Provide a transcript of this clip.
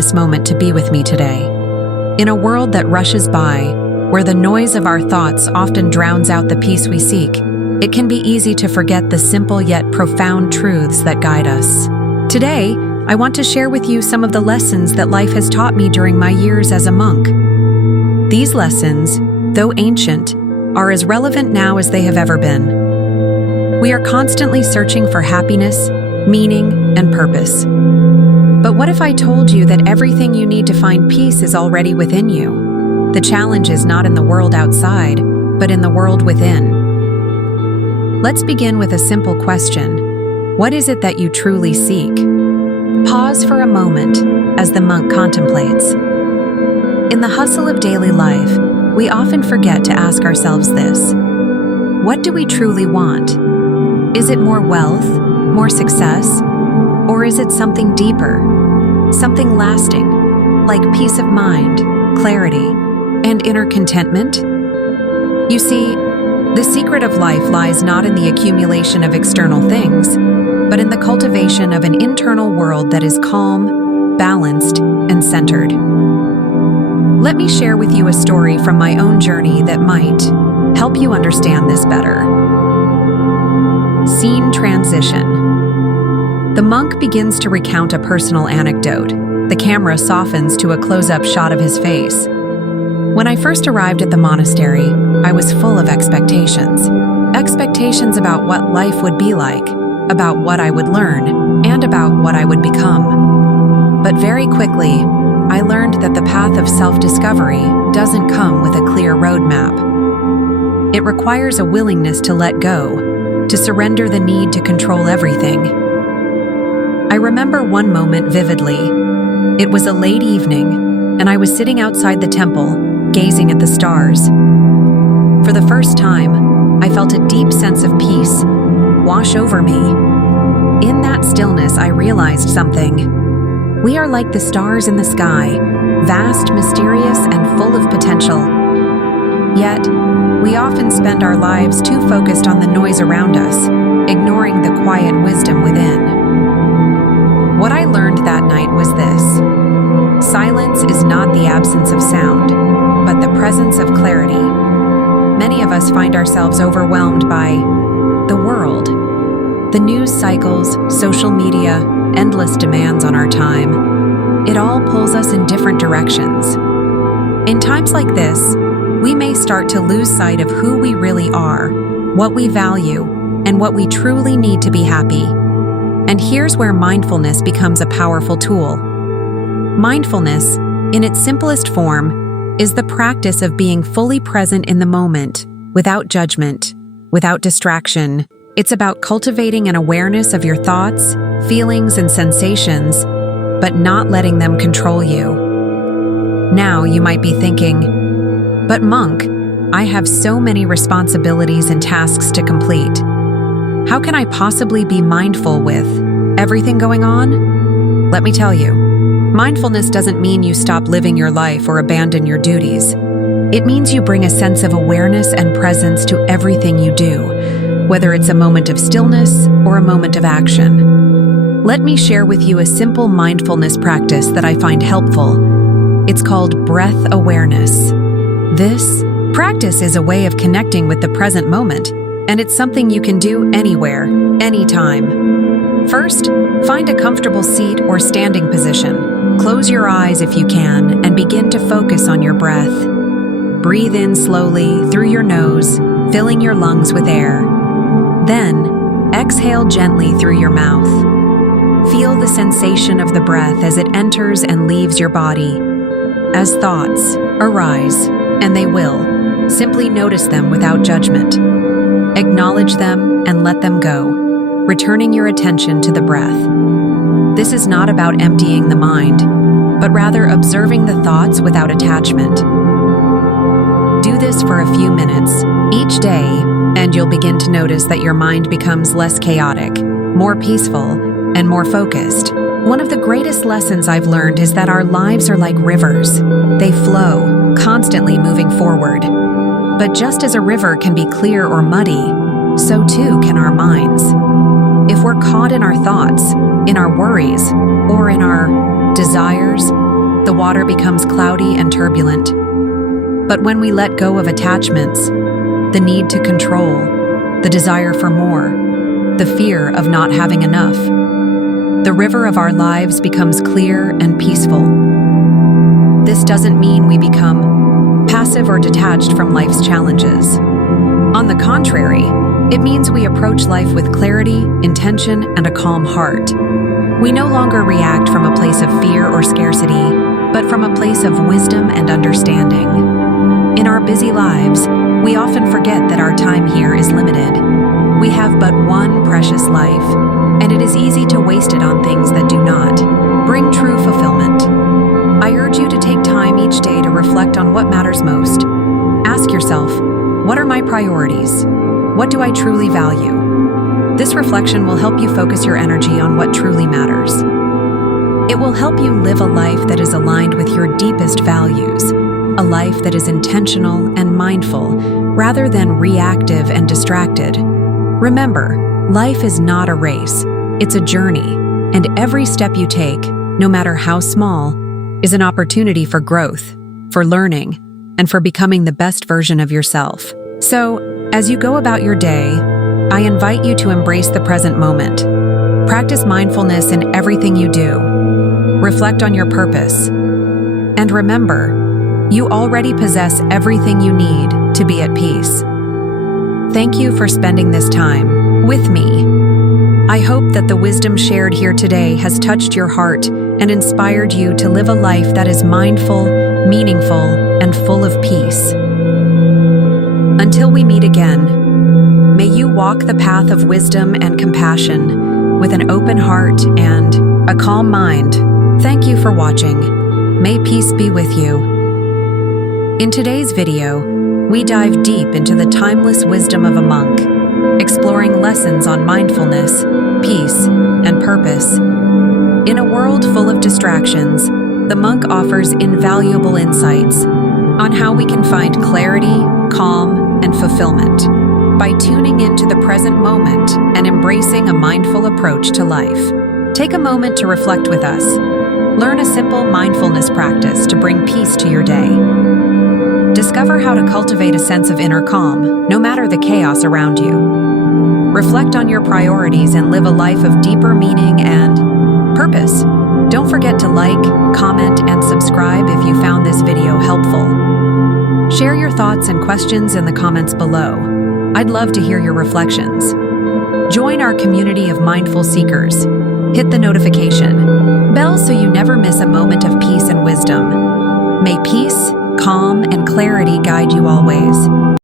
this moment to be with me today. In a world that rushes by, where the noise of our thoughts often drowns out the peace we seek, it can be easy to forget the simple yet profound truths that guide us. Today, I want to share with you some of the lessons that life has taught me during my years as a monk. These lessons, though ancient, are as relevant now as they have ever been. We are constantly searching for happiness, meaning, and purpose. But what if I told you that everything you need to find peace is already within you? The challenge is not in the world outside, but in the world within. Let's begin with a simple question. What is it that you truly seek? Pause for a moment as the monk contemplates. In the hustle of daily life, we often forget to ask ourselves this. What do we truly want? Is it more wealth, more success, or is it something deeper, something lasting, like peace of mind, clarity, and inner contentment? You see, the secret of life lies not in the accumulation of external things, but in the cultivation of an internal world that is calm, balanced, and centered. Let me share with you a story from my own journey that might help you understand this better. Scene transition. The monk begins to recount a personal anecdote. The camera softens to a close-up shot of his face. When I first arrived at the monastery, I was full of expectations. Expectations about what life would be like, about what I would learn, and about what I would become. But very quickly, I learned that the path of self-discovery doesn't come with a clear roadmap. It requires a willingness to let go, to surrender the need to control everything. I remember one moment vividly. It was a late evening, and I was sitting outside the temple, gazing at the stars. For the first time, I felt a deep sense of peace wash over me. In that stillness, I realized something. We are like the stars in the sky, vast, mysterious, and full of potential. Yet, we often spend our lives too focused on the noise around us, ignoring the quiet wisdom within. What I learned that night was this. Silence is not the absence of sound, but the presence of clarity. Many of us find ourselves overwhelmed by the world. The news cycles, social media, endless demands on our time. It all pulls us in different directions. In times like this, we may start to lose sight of who we really are, what we value, and what we truly need to be happy. And here's where mindfulness becomes a powerful tool. Mindfulness, in its simplest form, is the practice of being fully present in the moment, without judgment, without distraction. It's about cultivating an awareness of your thoughts, feelings, and sensations, but not letting them control you. Now you might be thinking, but monk, I have so many responsibilities and tasks to complete. How can I possibly be mindful with everything going on? Let me tell you, mindfulness doesn't mean you stop living your life or abandon your duties. It means you bring a sense of awareness and presence to everything you do, whether it's a moment of stillness or a moment of action. Let me share with you a simple mindfulness practice that I find helpful. It's called breath awareness. This practice is a way of connecting with the present moment, and it's something you can do anywhere, anytime. First, find a comfortable seat or standing position. Close your eyes if you can, and begin to focus on your breath. Breathe in slowly through your nose, filling your lungs with air. Then, exhale gently through your mouth. Feel the sensation of the breath as it enters and leaves your body. As thoughts arise, and they will, simply notice them without judgment. Acknowledge them and let them go, returning your attention to the breath. This is not about emptying the mind, but rather observing the thoughts without attachment. Do this for a few minutes each day, and you'll begin to notice that your mind becomes less chaotic, more peaceful, and more focused. One of the greatest lessons I've learned is that our lives are like rivers. They flow, constantly moving forward. But just as a river can be clear or muddy, so too can our minds. If we're caught in our thoughts, in our worries, or in our desires, the water becomes cloudy and turbulent. But when we let go of attachments, the need to control, the desire for more, the fear of not having enough, the river of our lives becomes clear and peaceful. This doesn't mean we become passive or detached from life's challenges. On the contrary, it means we approach life with clarity, intention, and a calm heart. We no longer react from a place of fear or scarcity, but from a place of wisdom and understanding. In our busy lives, we often forget that our time here is limited. We have but one precious life, and it is easy to waste it on things that do not bring true fulfillment. I urge you to take time each day to reflect on what matters most. Ask yourself, what are my priorities? What do I truly value? This reflection will help you focus your energy on what truly matters. It will help you live a life that is aligned with your deepest values, a life that is intentional and mindful, rather than reactive and distracted. Remember, life is not a race, it's a journey, and every step you take, no matter how small, is an opportunity for growth, for learning, and for becoming the best version of yourself. So, as you go about your day, I invite you to embrace the present moment. Practice mindfulness in everything you do. Reflect on your purpose. And remember, you already possess everything you need to be at peace. Thank you for spending this time with me. I hope that the wisdom shared here today has touched your heart and inspired you to live a life that is mindful, meaningful, and full of peace. Until we meet again, may you walk the path of wisdom and compassion with an open heart and a calm mind. Thank you for watching. May peace be with you. In today's video, we dive deep into the timeless wisdom of a monk, exploring lessons on mindfulness, peace, and purpose. In a world full of distractions, the monk offers invaluable insights on how we can find clarity, calm, and fulfillment by tuning into the present moment and embracing a mindful approach to life. Take a moment to reflect with us. Learn a simple mindfulness practice to bring peace to your day. Discover how to cultivate a sense of inner calm, no matter the chaos around you. Reflect on your priorities and live a life of deeper meaning and purpose. Don't forget to like, comment, and subscribe if you found this video helpful. Share your thoughts and questions in the comments below. I'd love to hear your reflections. Join our community of mindful seekers. Hit the notification bell so you never miss a moment of peace and wisdom. May peace, calm, and clarity guide you always.